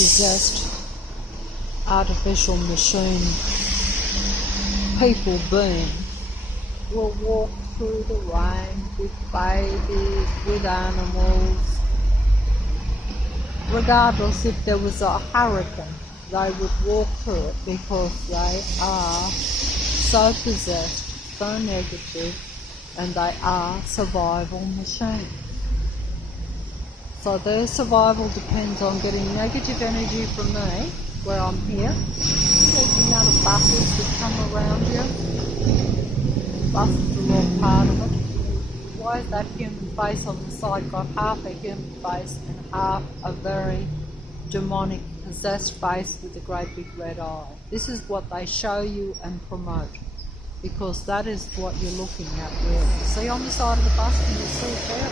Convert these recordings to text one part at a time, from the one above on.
possessed artificial machine people being will walk through the rain with babies, with animals, regardless if there was a hurricane, they would walk through it because they are so possessed, so negative, and they are survival machines. So their survival depends on getting negative energy from me, where I'm here. There's the amount of buses that come around you. Buses are all part of it. Why is that human face on the side got half a human face and half a very demonic, possessed face with a great big red eye? This is what they show you and promote, because that is what you're looking at really. See on the side of the bus, can you see it there?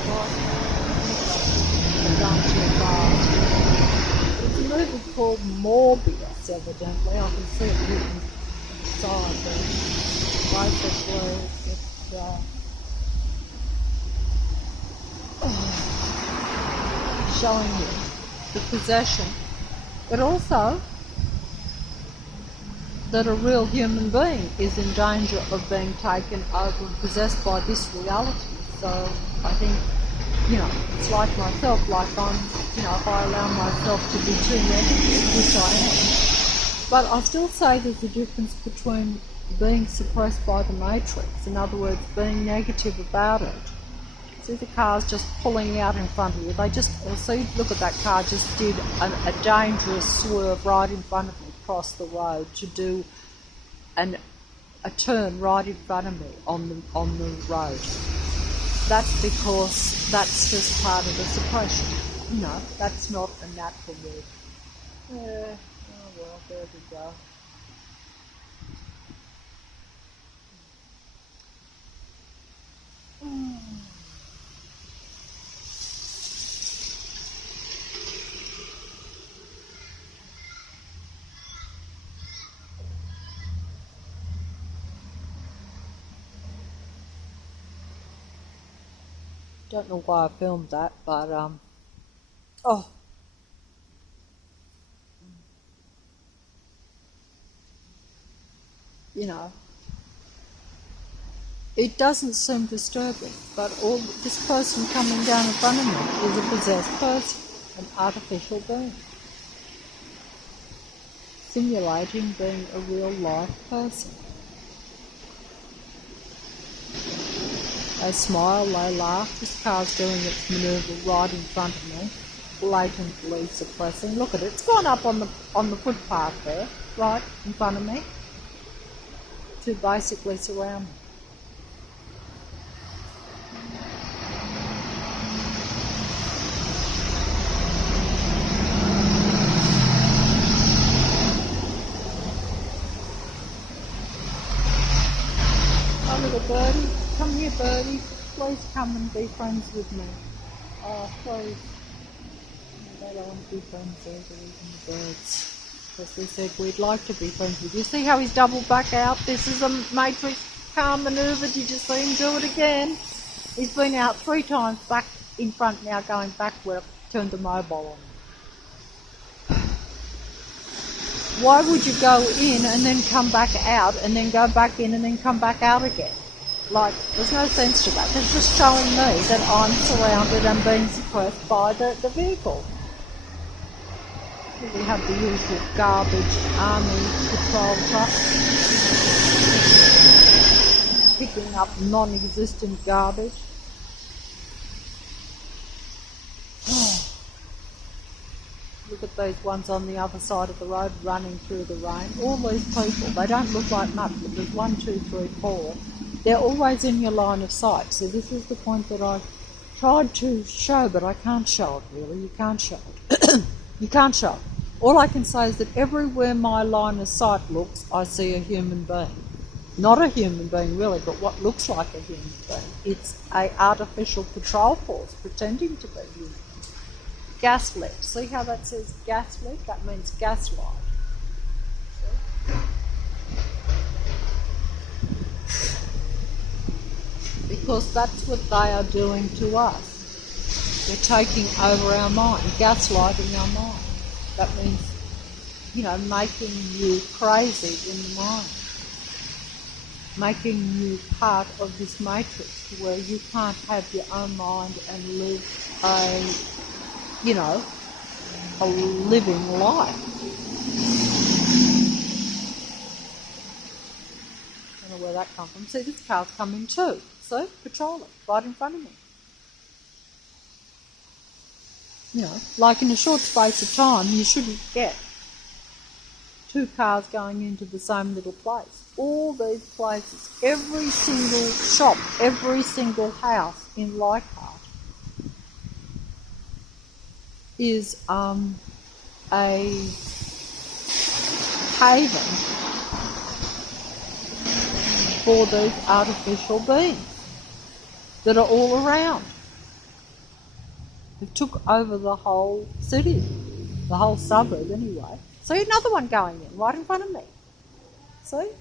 Right, too fast. It's a movie called Morbius, evidently. I can see it written inside there. Basically, it's showing you the possession, but also that a real human being is in danger of being taken over and possessed by this reality. So I think, it's like myself, like I'm, if I allow myself to be too negative, which I am, but I still say there's a difference between being suppressed by the matrix, in other words, being negative about it. See the cars just pulling out in front of you. Look at that car just did a dangerous swerve right in front of me, across the road, to do a turn right in front of me on the road. That's because that's just part of the suppression. That's not a natural move. Oh well, there we go. Don't know why I filmed that, but it doesn't seem disturbing, but all this person coming down in front of me is a possessed person, an artificial being, simulating being a real life person. They smile, they laugh. This car's doing its manoeuvre right in front of me, blatantly suppressing. Look at it, it's gone up on the footpath there, right in front of me, to basically surround me. Oh, little birdie. Come here, birdie. Please come and be friends with me. Oh, please. They don't want to be friends, they're eating the birds. Because we said we'd like to be friends with you. See how he's doubled back out? This is a matrix car manoeuvre. Did you see him do it again? He's been out 3 times, back in front now, going back where I turned the mobile on. Why would you go in and then come back out and then go back in and then come back out again? There's no sense to that. It's just showing me that I'm surrounded and being suppressed by the vehicle. Here we have the usual garbage army patrol trucks, picking up non-existent garbage. Look at those ones on the other side of the road running through the rain. All these people, they don't look like much, but there's 1, 2, 3, 4. They're always in your line of sight. So this is the point that I tried to show, but I can't show it really. You can't show it. You can't show it. All I can say is that everywhere my line of sight looks, I see a human being. Not a human being really, but what looks like a human being. It's an artificial patrol force pretending to be human. Gaslit. See how that says gaslit? That means gaslight. Because that's what they are doing to us. They're taking over our mind, gaslighting our mind. That means, making you crazy in the mind. Making you part of this matrix where you can't have your own mind and live a living life. I don't know where that comes from. See, this car's coming too. See, patrol it, right in front of me. Like in a short space of time, you shouldn't get two cars going into the same little place. All these places, every single shop, every single house in Leichhardt is a haven for these artificial beings that are all around. It took over the whole city, the whole suburb anyway. See, another one going in right in front of me. See?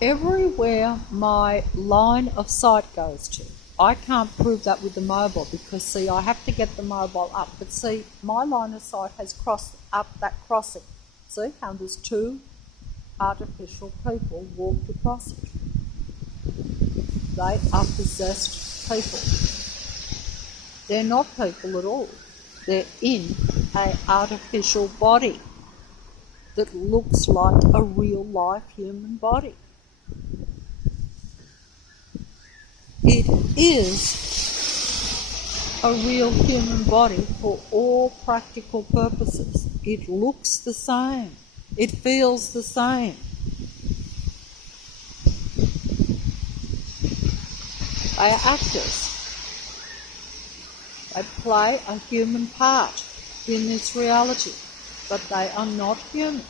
Everywhere my line of sight goes to, I can't prove that with the mobile because, see, I have to get the mobile up. But see, my line of sight has crossed up that crossing. See how there's two artificial people walked across it. They are possessed people. They're not people at all. They're in an artificial body that looks like a real life human body. It is a real human body for all practical purposes. It looks the same. It feels the same. They are actors. They play a human part in this reality, but they are not human.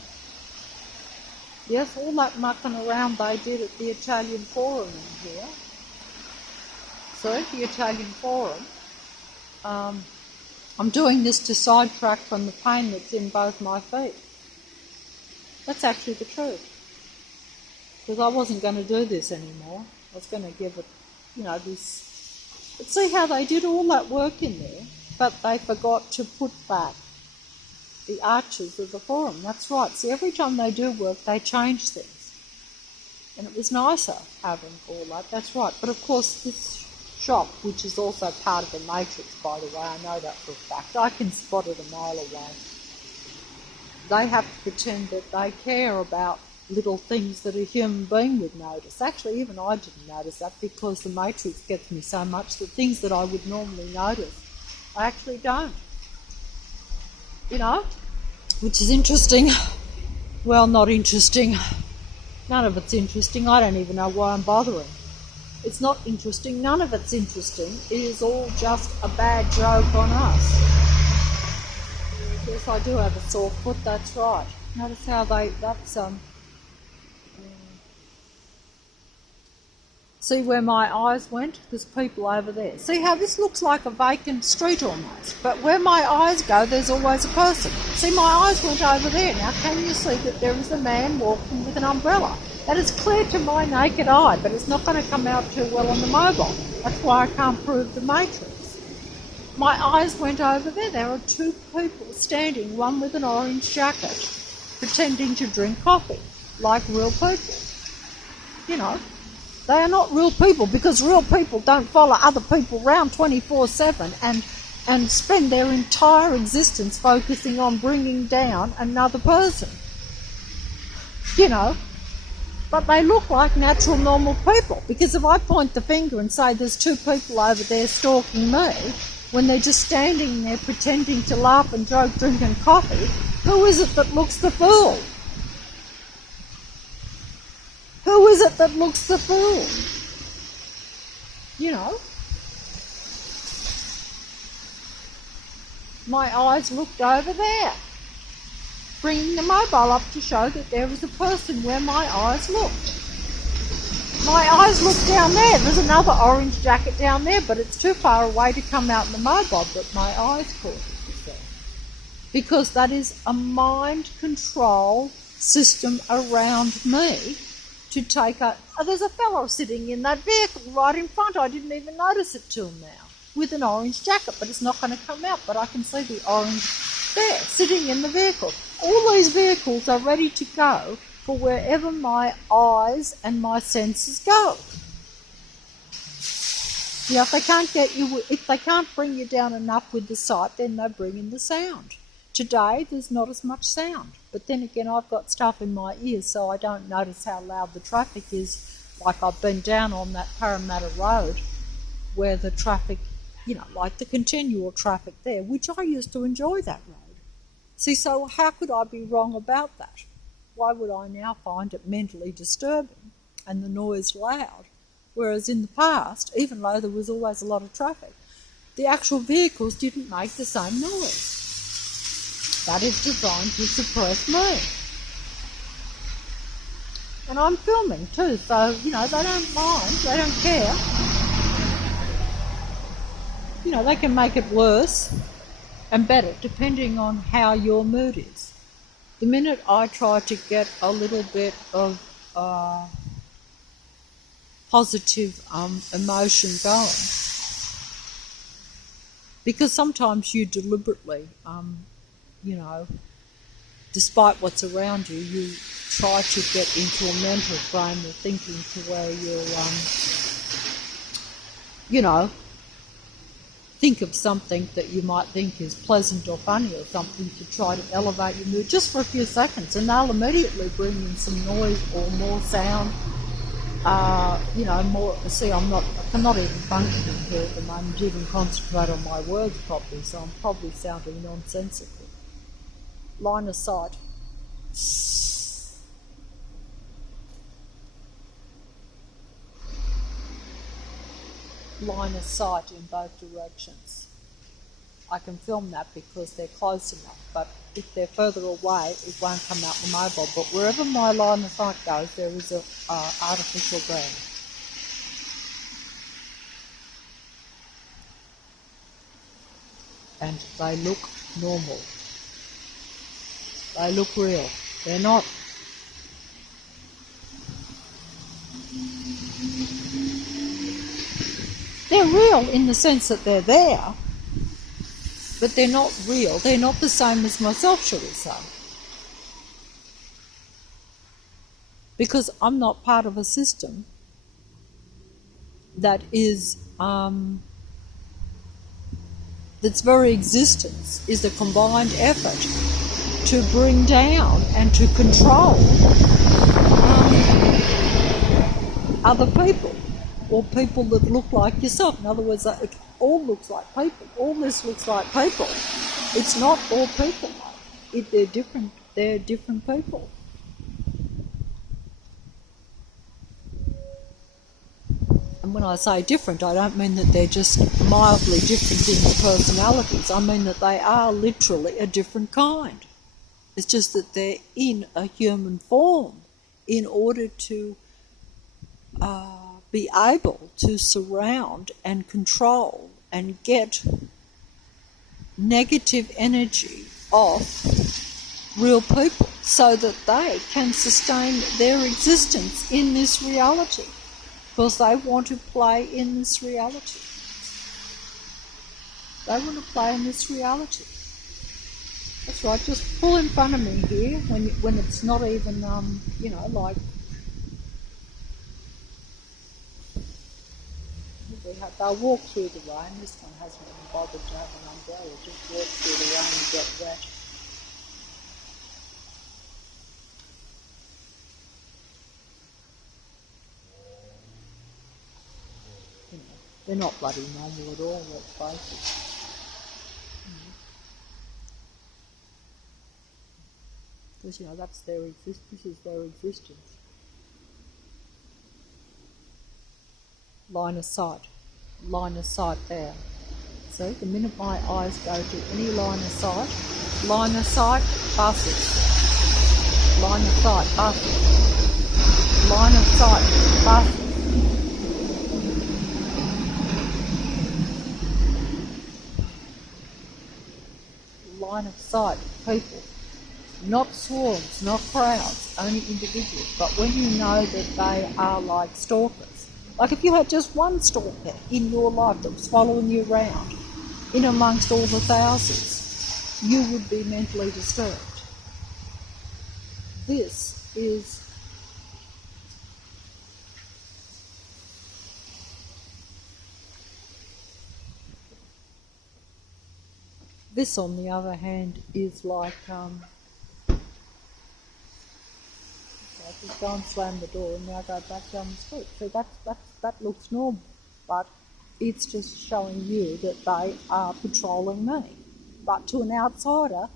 Yes, all that mucking around they did at the Italian Forum in here. So, the Italian Forum, I'm doing this to sidetrack from the pain that's in both my feet. That's actually the truth. Because I wasn't going to do this anymore. I was going to give it, this. But see how they did all that work in there, but they forgot to put back the arches of the Forum. That's right. See, every time they do work, they change things. And it was nicer having all that. That's right. But of course, this shop, which is also part of the matrix, by the way, I know that for a fact. I can spot it a mile away. They have to pretend that they care about little things that a human being would notice. Actually, even I didn't notice that because the matrix gets me so much that things that I would normally notice, I actually don't. Which is interesting. Well, not interesting. None of it's interesting. I don't even know why I'm bothering. It's not interesting. None of it's interesting. It is all just a bad joke on us. Yes, I do have a sore foot, that's right. Notice how see where my eyes went? There's people over there. See how this looks like a vacant street almost, but where my eyes go, there's always a person. See, my eyes went over there. Now, can you see that there is a man walking with an umbrella? That is clear to my naked eye, but it's not going to come out too well on the mobile. That's why I can't prove the matrix. My eyes went over there. There are two people standing, one with an orange jacket, pretending to drink coffee, like real people. They are not real people because real people don't follow other people around 24/7 and spend their entire existence focusing on bringing down another person. But they look like natural, normal people. Because if I point the finger and say there's two people over there stalking me, when they're just standing there pretending to laugh and joke, drinking coffee, who is it that looks the fool? Who is it that looks the fool? My eyes looked over there, bringing the mobile up to show that there was a person where my eyes looked. My eyes looked down there. There's another orange jacket down there, but it's too far away to come out in the mobile, but my eyes caught it, you see. because that is a mind control system around me to take a... Oh, there's a fellow sitting in that vehicle right in front. I didn't even notice it till now, with an orange jacket, but it's not going to come out, but I can see the orange there, sitting in the vehicle. All these vehicles are ready to go for wherever my eyes and my senses go. You know, if they can't bring you down enough with the sight, then they bring in the sound. Today, there's not as much sound. But then again, I've got stuff in my ears, so I don't notice how loud the traffic is. Like I've been down on that Parramatta Road, where the traffic, you know, like the continual traffic there, which I used to enjoy that road. See, so how could I be wrong about that? Why would I now find it mentally disturbing and the noise loud? Whereas in the past, even though there was always a lot of traffic, the actual vehicles didn't make the same noise. That is designed to suppress me. And I'm filming too, so, you know, they don't mind, they don't care. You know, they can make it worse and better depending on how your mood is. The minute I try to get a little bit of positive emotion going, because sometimes you deliberately, you know, despite what's around you, you try to get into a mental frame of thinking to where you'll, you know, think of something that you might think is pleasant or funny or something to try to elevate your mood just for a few seconds, and they'll immediately bring in some noise or more sound. You know, more. See, I'm not even functioning here at the moment, even concentrate on my words properly, so I'm probably sounding nonsensical. Line of sight. Line of sight in both directions. I can film that because they're close enough, but if they're further away, it won't come out the mobile. But wherever my line of sight goes, there is a artificial ground. And they look normal. They look real. They're not. They're real in the sense that they're there, but they're not real. They're not the same as myself, shall we say. Because I'm not part of a system that is, that's very existence is a combined effort to bring down and to control other people, or people that look like yourself. In other words, it all looks like people. All this looks like people. It's not all people. They're different. They're different people. And when I say different, I don't mean that they're just mildly different in their personalities. I mean that they are literally a different kind. It's just that they're in a human form in order to be able to surround and control and get negative energy off real people so that they can sustain their existence in this reality, because they want to play in this reality. They want to play in this reality. That's right, just pull in front of me here when it's not even, you know, like, they'll walk through the rain. This one hasn't even bothered to have an umbrella, just walk through the rain and get wet. You know, they're not bloody normal at all, let's face it. Because, you know, that's their existence, this is their existence. Line of sight there. So the minute my eyes go to any line of sight, buses. Line of sight, buses. Line of sight, buses. line of sight people. Not swarms, not crowds, only individuals. But when you know that they are like stalkers, like if you had just one stalker in your life that was following you around, in amongst all the thousands, you would be mentally disturbed. This, on the other hand, is like, I just go and slam the door and now go back down the street. So that looks normal, but it's just showing you that they are patrolling me. But to an outsider,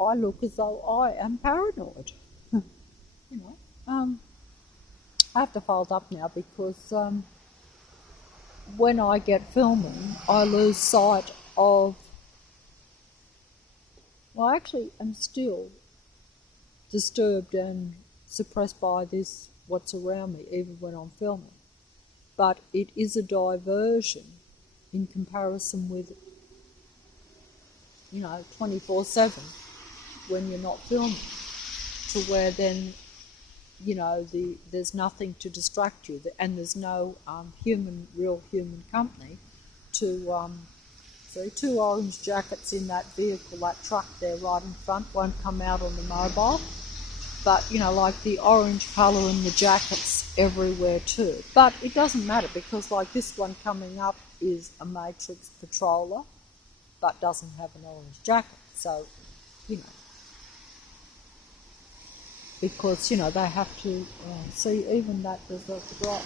I look as though I am paranoid. I have to fold up now because when I get filming, I lose sight of. Well, I actually am still disturbed and suppressed by this, what's around me, even when I'm filming. But it is a diversion in comparison with, 24/7 when you're not filming, to where then, there's nothing to distract you, and there's no real human company to. So 2 orange jackets in that vehicle, that truck there right in front, won't come out on the mobile. But, like the orange colour in the jackets everywhere too. But it doesn't matter because like this one coming up is a Matrix patroller, but doesn't have an orange jacket. So, because, they have to see even that there's a bright,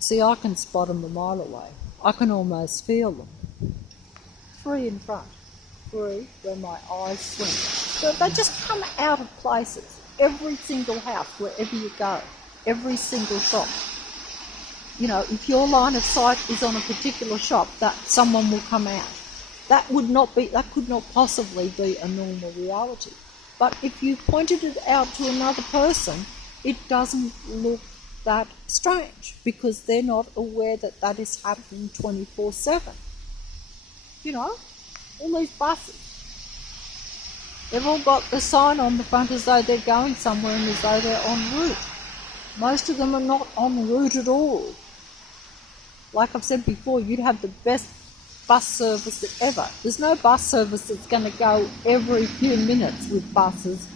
see, I can spot them a mile away. I can almost feel them. 3 in front. 3 where my eyes swim. So they just come out of places. Every single house, wherever you go. Every single shop. If your line of sight is on a particular shop, that someone will come out. That could not possibly be a normal reality. But if you pointed it out to another person, it doesn't look that strange because they're not aware that that is happening 24/7. All these buses, they've all got the sign on the front as though they're going somewhere and as though they're en route. Most of them are not en route at all. Like I've said before, you'd have the best bus service ever. There's no bus service that's going to go every few minutes with buses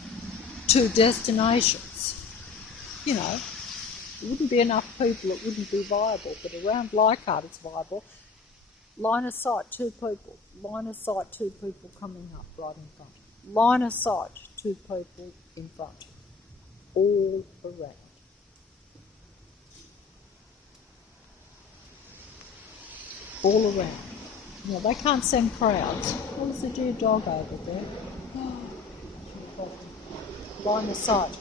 to destinations. There wouldn't be enough people, it wouldn't be viable, but around Leichhardt it's viable. Line of sight, 2 people. Line of sight, 2 people coming up right in front. Line of sight, 2 people in front. All around. All around. They can't send crowds. There's a dear dog over there. Line of sight.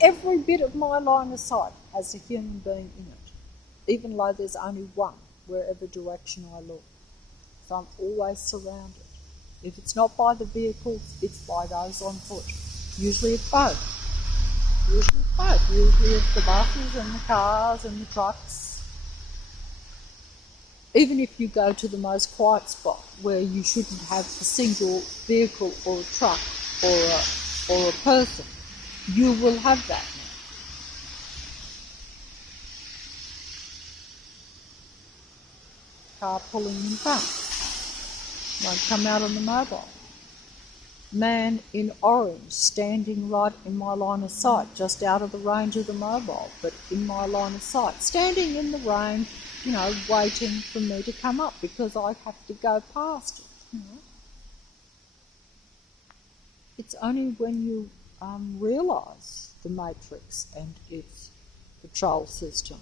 Every bit of my line of sight has a human being in it, even though there's only one, wherever direction I look. So I'm always surrounded. If it's not by the vehicles, it's by those on foot. Usually it's both. Usually it's the buses and the cars and the trucks. Even if you go to the most quiet spot where you shouldn't have a single vehicle or a truck or a person, you will have that. Car pulling in front. Won't come out on the mobile. Man in orange standing right in my line of sight, just out of the range of the mobile, but in my line of sight. Standing in the rain, waiting for me to come up because I have to go past it. It's only when you realise the Matrix and its patrol system.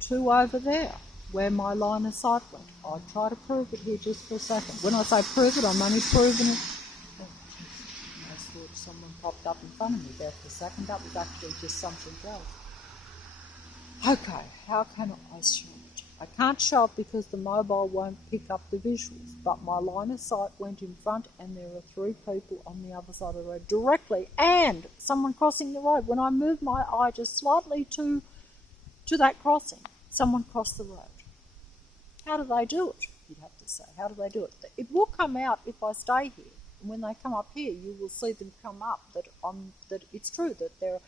2 over there, where my line of sight went. I'll try to prove it here just for a second. When I say prove it, I'm only proving it. I thought someone popped up in front of me there for a second. That was actually just something else. Okay, how can I show it? I can't show it because the mobile won't pick up the visuals, but my line of sight went in front and there are 3 people on the other side of the road directly, and someone crossing the road. When I moved my eye just slightly to that crossing, someone crossed the road. How do they do it? You'd have to say. How do they do it? It will come out if I stay here. And when they come up here, you will see them come up that it's true that there are.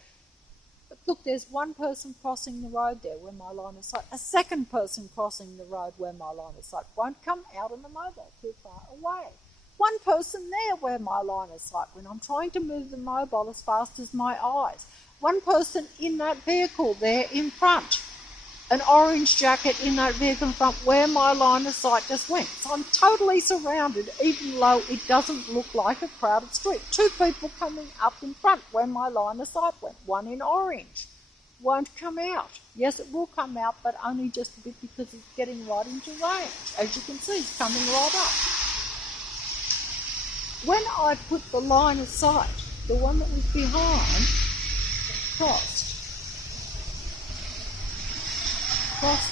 But look, there's one person crossing the road there where my line of sight. A second person crossing the road where my line of sight won't come out on the mobile too far away. One person there where my line of sight when I'm trying to move the mobile as fast as my eyes. One person in that vehicle there in front. An orange jacket in that vehicle in front where my line of sight just went. So I'm totally surrounded, even though it doesn't look like a crowded street. 2 people coming up in front where my line of sight went. One in orange. Won't come out. Yes, it will come out, but only just a bit because it's getting right into range. As you can see, it's coming right up. When I put the line of sight, the one that was behind, crossed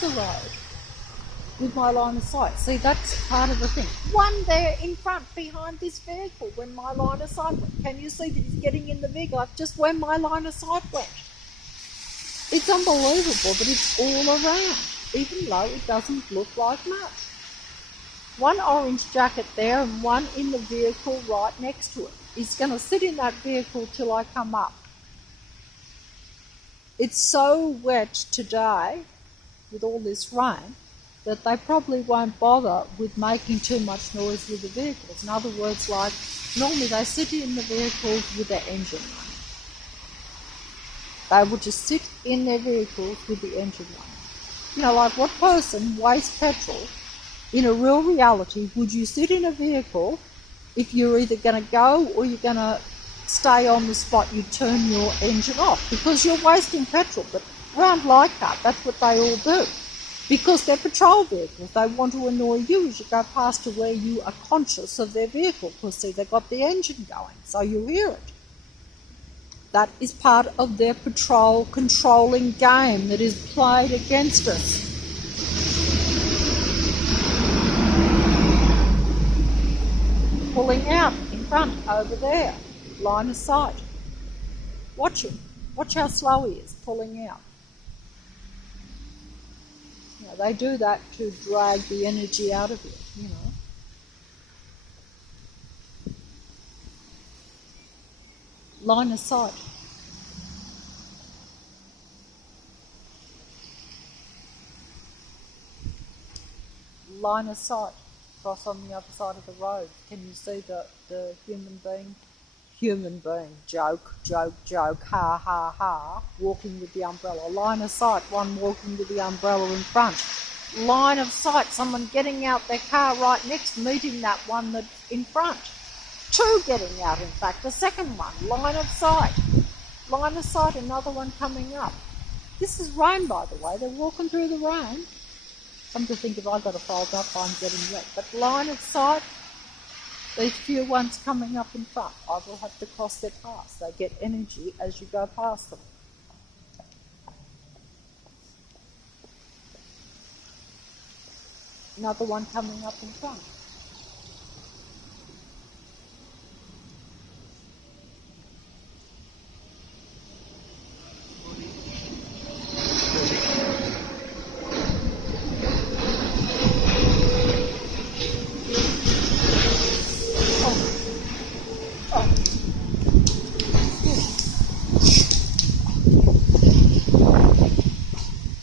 the road with my line of sight. See, that's part of the thing. One there in front behind this vehicle when my line of sight went. Can you see that he's getting in the vehicle just when my line of sight went? It's unbelievable, but it's all around, even though it doesn't look like much. One orange jacket there and one in the vehicle right next to it. He's going to sit in that vehicle till I come up. It's so wet today with all this rain that they probably won't bother with making too much noise with the vehicles. In other words, like normally they sit in the vehicles with their engine running. They would just sit in their vehicles with the engine running. You know, like what person wastes petrol in a real reality would you sit in a vehicle if you're either going to go or you're going to stay on the spot, you turn your engine off because you're wasting petrol. But around Leichhardt, that's what they all do. Because they're patrol vehicles. They want to annoy you as you go past to where you are conscious of their vehicle. Because, see, they've got the engine going, so you hear it. That is part of their patrol controlling game that is played against us. Pulling out in front over there. Line of sight. Watch him. Watch how slow he is pulling out. You know, they do that to drag the energy out of you, you know. Line of sight. Line of sight. Cross on the other side of the road. Can you see the human being? Human being. Joke, joke, joke, ha, ha, ha. Walking with the umbrella. Line of sight, one walking with the umbrella in front. Line of sight, someone getting out their car right next, meeting that one that's in front. 2 getting out, in fact. The second one, line of sight. Line of sight, another one coming up. This is rain, by the way. They're walking through the rain. Come to think, if I got to fold up, I'm getting wet. But line of sight, these few ones coming up in front, I will have to cross their paths. They get energy as you go past them. Another one coming up in front.